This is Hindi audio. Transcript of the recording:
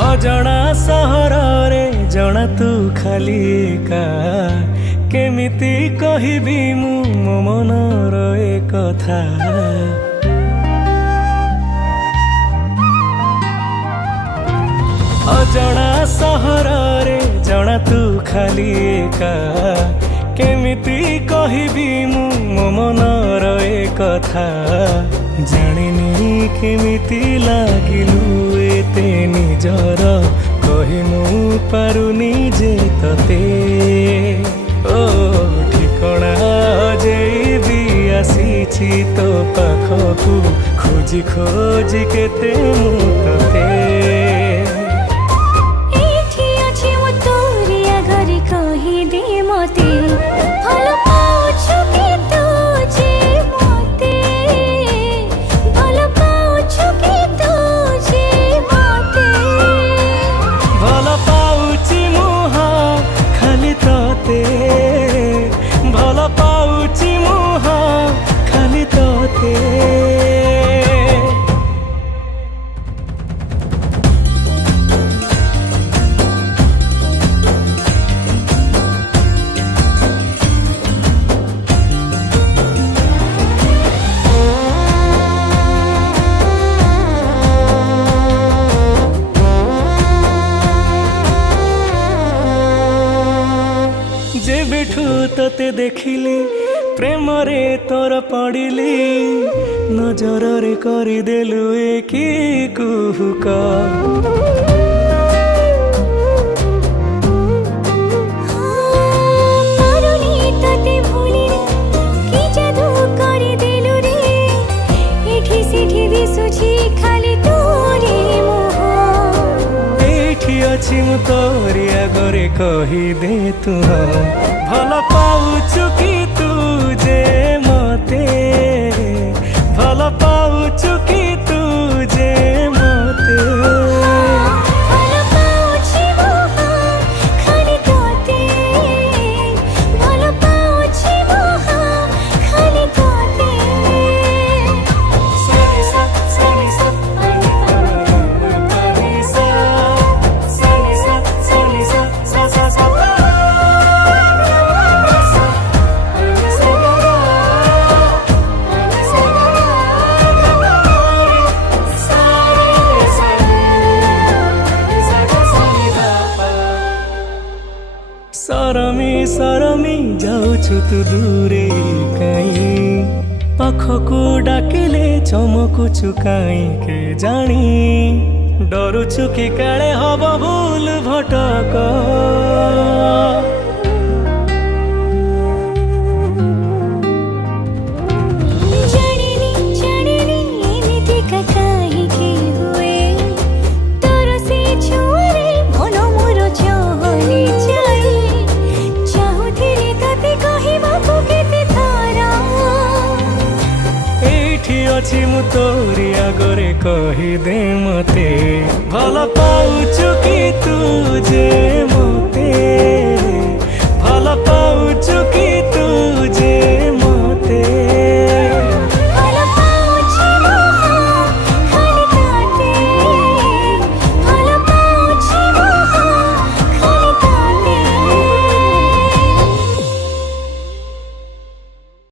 अजणा सहर रे जणा तू खाली एका केमिति कहबी मु मो मनर ए कथा। अजणा सहर रे जणा तू खाली एका केमिति कहबी मु मो मनर ए कथा। जानिनी केमिति लागिलु एते निजर कहि मु पारुनी जे तते। ओ ठिकणा जेबी आसीछि तो पाखकु खोजी खोजी केते मु तते। भल पाउछि मुह खाली तोते। जेबेठू तोते देखिली प्रेम रे तोर पड़िली नजर रे करदेलु कि कुहुक। अछि मु तोरी आगरे कही दे तू भल पाउछु कि तू जे मते। भल पाउछु कि तू जे मते। सरमी सरमी जाऊछु तू दूरे कहीं पाखकु डाकिले चमकुछु काई के जानी। डरुछु कि काले हब भूल भटक। अछि मु तोरी आगरे कही दे मते भल पाउछु कि तू जे